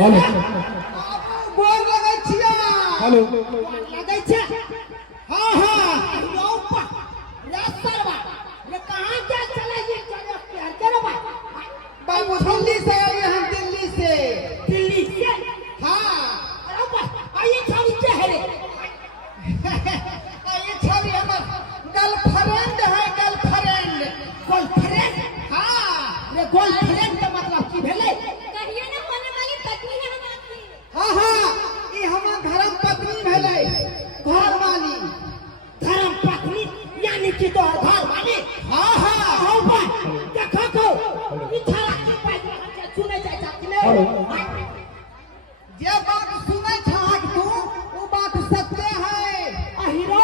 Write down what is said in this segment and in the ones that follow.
Hello गोर लगै छियै। हेलो लगै छै। हाँ हाँ यौपा रे सरवा ये कहाँ क्या चला ये चलो प्यार करो बा। बाबू दिल्ली से आए हम दिल्ली से। दिल्ली से हाँ अरे बा आइए छावी क्या है रे आइए छावी हमर गर्लफ्रेंड है गर्लफ्रेंड। गर्लफ्रेंड हाँ ये गर्लफ्रेंड का मतलब की भेले कहिए ना होने वाली पत्नी है हमारी। हाँ हाँ ये हमार धर्म पत्नी भेले घर वाली। धर्म पत्नी यानी कि तो घर वाली। हाँ हाँ हो बा देखो को इथारा की बात सुने जाय जात ने जे बात सुने छाक तू वो बात सत्य है। अहिरो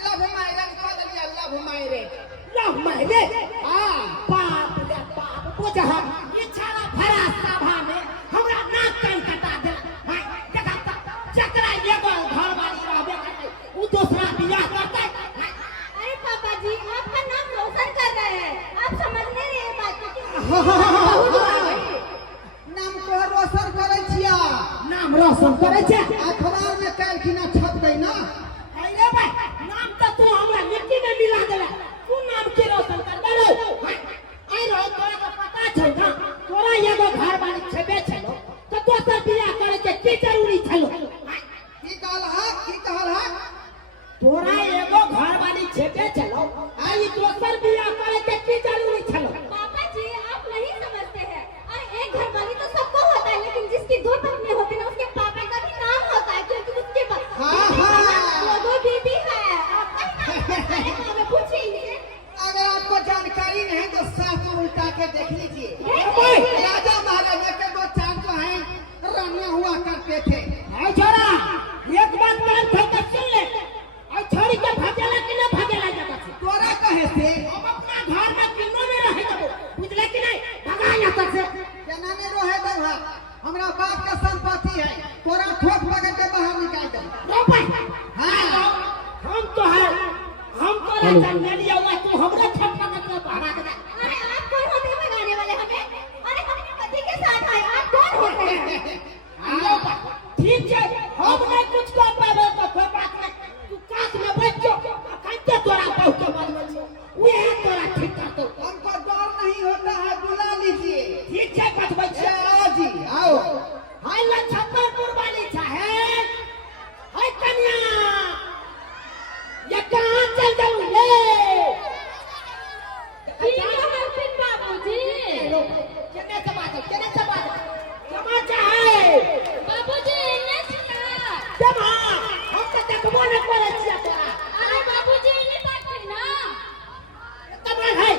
लव मैरिज कर लिया लव मैरिज। लव मैरिज हां बाप रे बाप बुझा इथारा भरा सभा में हमरा नाक कान कटा दे। हां देखा चकरा एगो घर वाली रहबे करते वो दूसरा बियाह करते। अरे पापा जी आपका नाम रोशन कर रहे हैं, आप समझ नहीं रहे हैं बात को। नाम को रोशन करे छिया। नाम रोशन करे छे अखबार में काल खिना छप गई ना। अरे भाई नाम तो तू हमरा मिट्टी में मिला देला तू नाम के रोशन कर देलो। आई रो तोरा का पता छै ना तोरा एगो घर वाली छेबे छलो तो दोसर बियाह करे के की जरूरी छलो। की कहल है तोरा एगो घर वाली छेबे छलो आई दोसर बियाह करे के की जरूरी छलो। पापा जी आप नहीं समझते हैं, और एक घर वाली तो सबको होता है, लेकिन जिसकी दो पत्नी होती है ना उसके पापा का भी नाम होता है, क्योंकि उसके पास दो बीबी है। हमें पूछिए अगर आपको जानकारी नहीं तो शास्त्र उल्टा के देख लीजिए। राजा महाराजा के दो चार जो हैं रानियां हुआ करते थे। छोरा एक बात कान खोल कर सुन ले और छोरी के भागेला कि ना भागेला जगह से तोरा कहे से हम अपना घर में किन्नो में रह जाबो बुझले कि नहीं भगा यहाँ से केना ने रहे देबा हमरा बाप का संपत्ति है तोरा ठोक पकड़ के बाहर निकाल दे। रो भाई हां हम तो है हम तोरा जन्म लिया हुआ तू हमरा ठोक पकड़ के बाहर के दे। अरे आप कौन होते हैं भगाने वाले हमें? अरे हम अपने पति के साथ आए, आप कौन होते हैं? ठीक है हम नहीं कुछ कर पावे तो कोई बात नहीं तू काश में बैठ जा कंटे तोरा बहुत बनवे छो वो है तोरा ठीक कर दो। हमको डर नहीं होता है बुला लीजिए। ठीक है बचबै छे जी आओ हाय लछपरपुर वाली चाहे हाय कन्या ये कहां चल जाऊं ले ठीक है हरसिन बाबूजी। केने से बात समाचार है बाबूजी इन्हें छिया। जब हम तो देखबो न करे छिया तोरा। अरे बाबूजी इन्हें बात है ना। तब है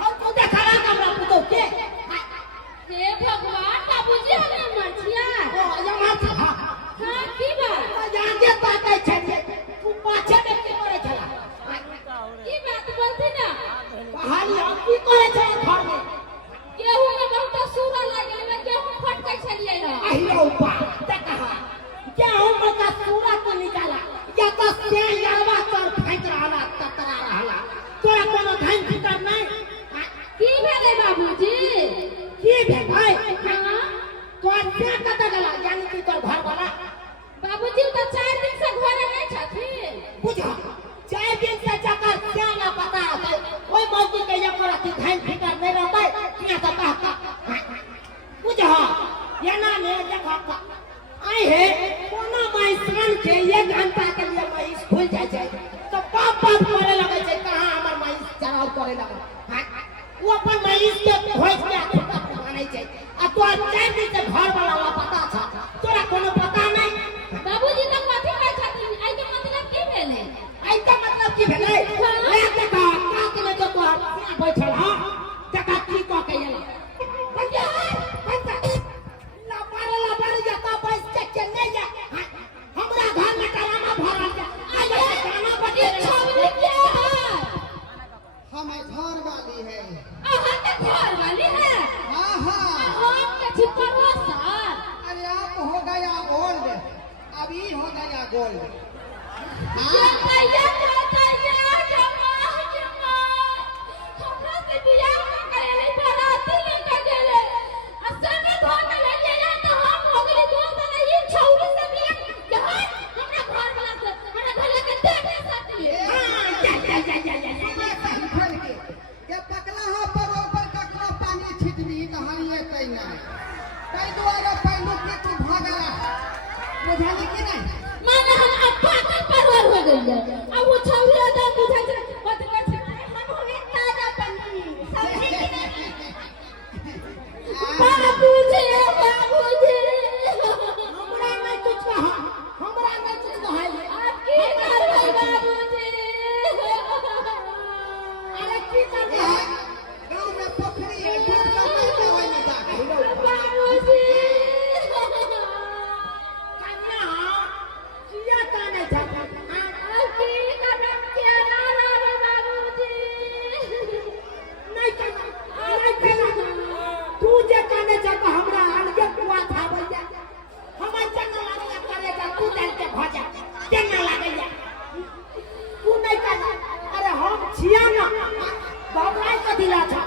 हम तो देखला हमरा पुतो के हे भगवान बाबूजी हमें मर छिया। ओ यहाँ था हाँ की बात यहाँ के ताकै छै तू पाछे में की करे छला की बात बोलती ना। कहानी हम की करे छला घर में गेहूं में बहुत सूरा लगे में गेहूं फट के छलिए ना। अहिरो बा देखा गेहूं में का सूरा तो निकाला या तो से यावा तर फेंक रहला ततरा रहला तोरा कोनो धन फिकर नहीं। की भेले बाबूजी? की भेल भाई हाँ तोर से कत गला यानी कि तोर घर वाला बाबूजी तो 4 दिन से घर नहीं छथिन। बुझा 4 दिन से जकर क्या ना पता है ओई मौकी के एको रात धन फिकर नहीं रहबै किया तो कहता बुझा ये ना ने देखा आई है कोनो माई सान के 1 घंटा के लिए माई स्कूल जाय छै तो बाप करे लगे छै कहां हमर माई चढ़ाव करे लगे वो अपन माई के भोज के खुदा माने छै आ तो 4 दिन से घर वाला पता था तोरा कोनो पता नहीं। बाबूजी तो कथि में छथिन? आई के मतलब की भेले? आई का मतलब की भेलै ले देखा कात में जो तो बैठल हां देखा की क के एला बंजा ला बारे जाता बस के नहीं जा हमरा घर में करामा भरल जा आ जा गाना बजे छवनी क्या है? हम घर वाली है। आहा के घर वाली है। हां हां हम के छिपरो सा। अरे आप हो गया ओल्ड अभी हो गया गोल्ड। ये कैया जमा हमरा से बियाह करे ले बराती लेके गेले। असल में धोखा ले ले तो कई दुआरे पहलू के तू भागला बुझाली कि नहीं माने हम अब्बा का परवर हो गई है अब वो छौरी आदा बुझाई छै बदला छै हम होवे ताजा पन्नी समझे कि नहीं बाबूजी बाबूजी हमरा नहीं कुछ कहा हमरा नहीं कुछ कहा आपकी कर भाई बाबूजी अरे की कर गांव में पोखरी है दूध का पैसा वाली जाके बाबूजी कन्या किया काने था आपकी कदम क्या ना बाबूजी नहीं करना तू जे काने जा तो हमरा अलगे कुआ था भैया हम चंगा लागला करेगा तू डाल के भजा चंगा लागला तू नहीं करना अरे हम छिया ना बाबलाई का दिला था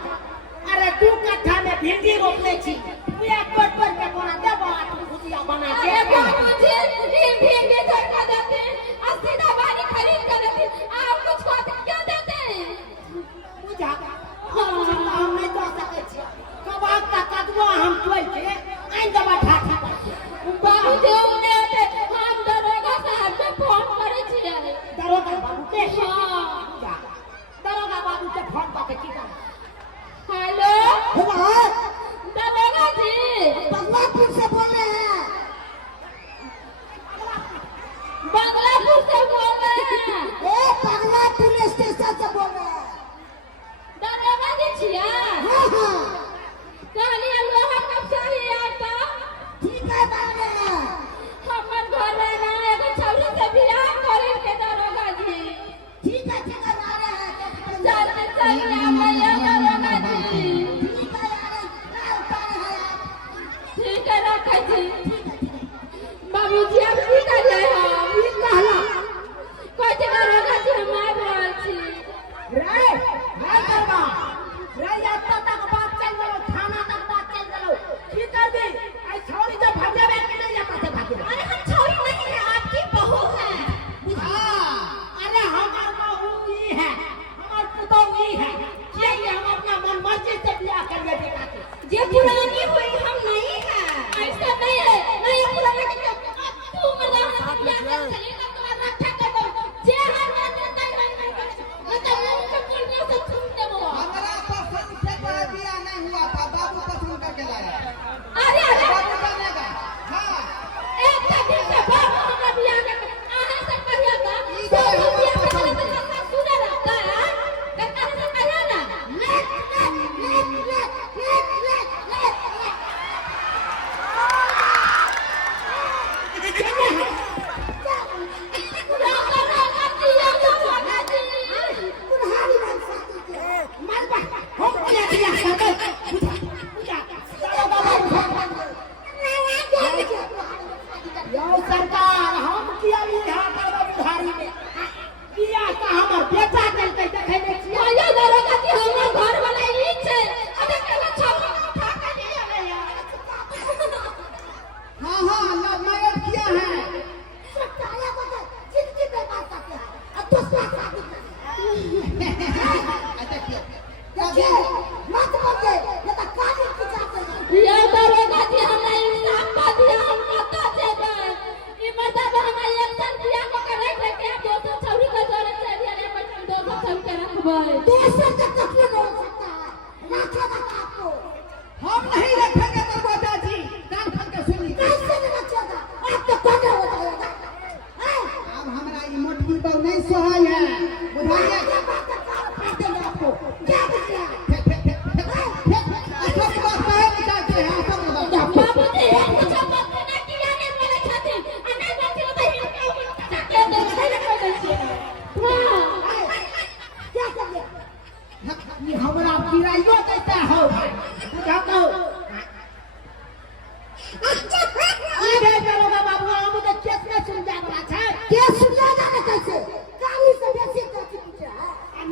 अरे तू कट्ठा में भिंडी रोपले छी तू एक पर के बना दे बा तू भुजिया बना दे बाबूजी ये भीगे धरका देते और सीधा बारी खरीद कर देते आप कुछ बात क्या देते बुझा हम नहीं तो सके छी कबाब का कदवा हम तोड़ के आइन दबा ठाठा बाबूजी हमने हम दरोगा साहब को फोन करे छियै दरोगा बाबू के हां दरोगा बाबू के फोन करके की कर हेलो हेलो दरोगा जी बंगलापुर से बोल रहे हैं बंगलापुर से बोल रहे हैं ए बंगलापुर स्टेशन से बोल रहे हैं दरोगा जी छियै हां हां कहली लोहा कब से ही आता ठीक है बाबू हमर घर में ना एगो छौरी से बियाह करे के दरोगा जी ठीक है आ रहे हैं जल्दी चलिए भैया दरोगा जी ठीक है आ रहे हैं उतारे हैं ठीक है रखे जी बाबूजी अब की कर रहे हो की कहला कोई दरोगा जी हम आ रहल छी रे करबा रे यात्रा तक बात चल गलो थाना तक बात चल गलो की कर दी आई छोरी तो भागे बैठ के नहीं जाता से भागे अरे हम छौरी नहीं है आपकी बहू है हां अरे हमार बहू ई है हमार पुतौ ई है ये हम अपना मन मर्जी से बियाह कर ले बेटा के जे पुरानी हुई हम नहीं है ऐसा नहीं है नहीं पुरानी के तू मरदा हम बियाह कर चली तो तुम्हारा रक्षा कर दो जे हर मन में नहीं मतलब मुंह से बोलने से सुन दे वो हमरा पसंद से कोई बियाह नहीं हुआ था बाबू पसंद करके लाया अरे अरे बाबू बनेगा हां एक दिन से बाबू हमरा बियाह कर आने से पहले का तो बियाह करने से कैसा सुना रहता है कहता है कहिया ना ले सरकार हम किया यहाँ बुढ़ारी में बियाह का हमर बेटा चलते देखे नहीं छियै भैया दरोगा जी हमर घर वाला ई छै अबे केला छापा उठा के ले आवे यार हाँ हाँ लव मैरिज किया है सच्चाई बता जिंदगी में बात करते हैं अब दूसरा शादी देखिए मत बोले ये तो काजी की जाते हैं ये दरोगा जी हमरा इंसाफ पा दिया हम कता जेबै ई मतलब हमरा इलेक्शन दिया को करे के दोसर छौरी के जोरे से दिया रे बच्चा दोसर छौरी के रखबै दूसरे का तकलीफ हो सकता है रखेगा आपको हम नहीं रखेंगे दरवाजा जी कान खोल के सुनिए कैसे नहीं रखेगा आपको कौन हो जाएगा अब हमरा ये मोटकी बहु नहीं सोहाय है बुझाइए क्या बात कर देंगे आपको क्या बच्चा अच्छा बात है बताते हैं सब बताते हैं बाबूजी हम कुछ बात ना किया नहीं बोले खातिर आ नहीं बोलती तो हिनका ऊपर के दे नहीं कर दै छियै हां क्या कर दिया ये हमरा किरायो देता हो बुझा को अरे दरोगा बाबू हम तो केस में सुन जा रहा था केस सुन जाना कैसे काली से बेसी कैसे पूछा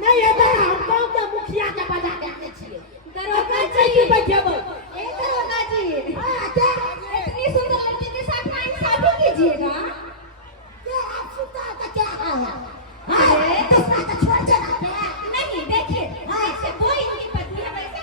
नहीं है तो हम गांव के मुखिया के बजा के आते छिए दरोगा जी बैठेबो ए दरोगा जी हां क्या इतनी सुंदर लड़की के साथ ना इंसाफ कीजिएगा क्या आप सुनता का क्या है अरे दूसरा का छोड़ देना नहीं देखिए ऐसे कोई इनकी पत्नी है वैसे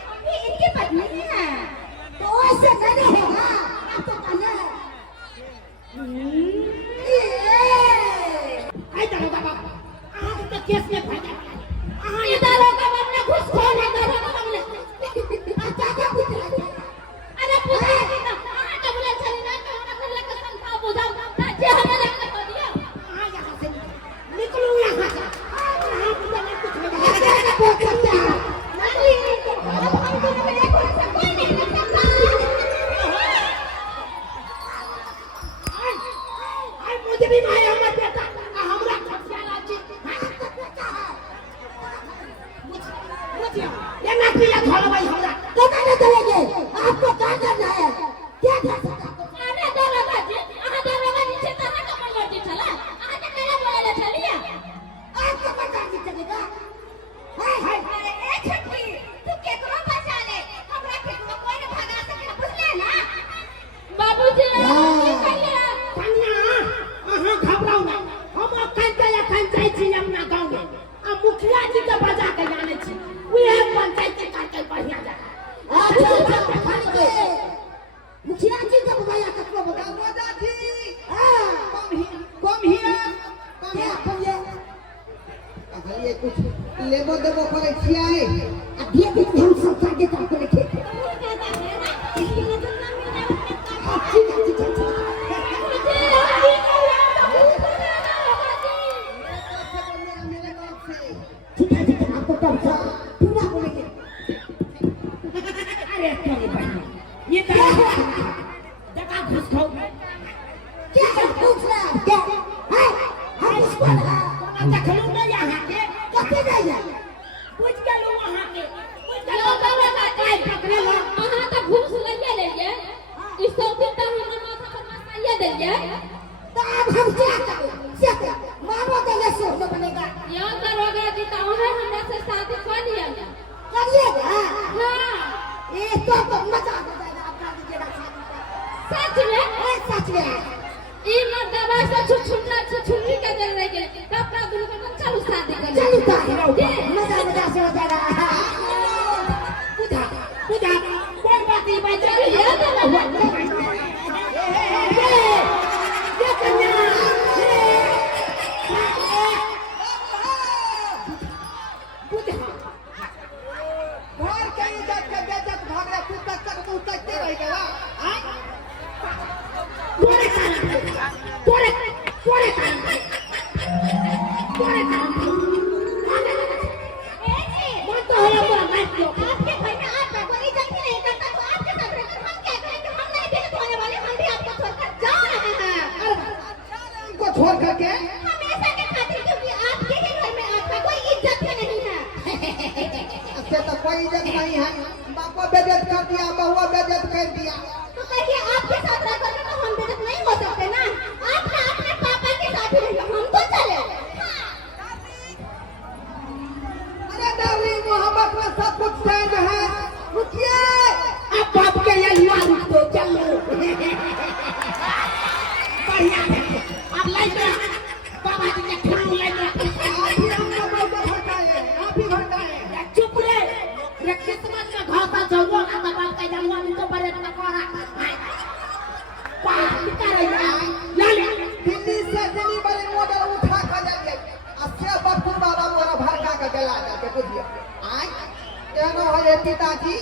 ये ना किया थोड़ा भाई हमरा तो कहने देंगे आपको क्या करना है क्या कर सकते अरे दरोगा जी दरोगा जी से तरह का मर्जी चला के मेरा बोले चलिए आपको पता नहीं चलेगा हाय अरे ए छठी तू केकरो बचा ले हमरा केकरो कोई न भगा सके बुझले ना बाबूजी कन्या घबराओ ना हम अखन जाय छी अपना गांव में आ मुखिया जी के बजा के जाने छी उहे पंचायत के काटे बढ़िया जगह अच्छा मुखिया जी के बजा ककरो बजा जी कम हियर कम ये कहलिए कुछ लेबो देबो करे छियै आ दिए दिन हम सब के काम करे थे ये जगह घुस खाओ क्या घुस रहा क्या है हम इसको देखलू ना यहाँ के कते जाइए पूछ के लो वहाँ के पूछ के लो दरोगा काय पकड़े लो वहां तो घूस ले लिए इस सब दिन तक हमने माथा पर मसाइया दे दिया तो अब हम क्या करें मारो के ले से बनेगा यार दरोगा जी तो है हमरा से शादी कर लिया करिएगा हां ये तो मजा आ जाएगा आपका दीजिएगा सच में सच में ई मत दबा से छुछुन्नी के दे रहे कपड़ा दुनु के चलो शादी कर चलो तो मजा से हो जाएगा पूजा कोई बात नहीं भाई चलिए ये कन्या पूजा घर के इज्जत के बेइज्जत भाग रहा तू तक मुंह तक रह गया तोरे मन तो है पूरा मैच लो आपके घर में आप कोई इज्जत ही नहीं करता तो आपके साथ रहकर हम क्या करेंगे हम नहीं बेइज्जत होने वाले हम भी आपको छोड़कर जा रहे हैं इनको छोड़ करके हमेशा के खातिर क्योंकि आपके ही घर में आपका कोई इज्जत ही नहीं है इससे तो कोई इज्जत नहीं है बापा बेइज्जत कर दिया बहुआ बेइज्जत कर दिया तो कहिए आपके साथ रहकर तो हम बेइज्जत नहीं हो सकते ना आप अपने पापा के साथ ही रहिए हम तो चले अरे डार्लिंग मोहब्बत में सब कुछ चेंज है रुकिए अब बाप के ये युवा रुक दो चलो बढ़िया अब लाइट बाबा जी के ठुल्लू लाइट आप ही भड़काए चुप रे ये किस्मत में घाटा जरूर आता बाप का जलवा में तो बड़े ना कोरा पास कर रही है दिल्ली से दिल्ली वाले मॉडल उठा कर जाइए अस्से बप्पू बाबा मोरा भड़का के जला जाके बुझिए आज केनो है पिताजी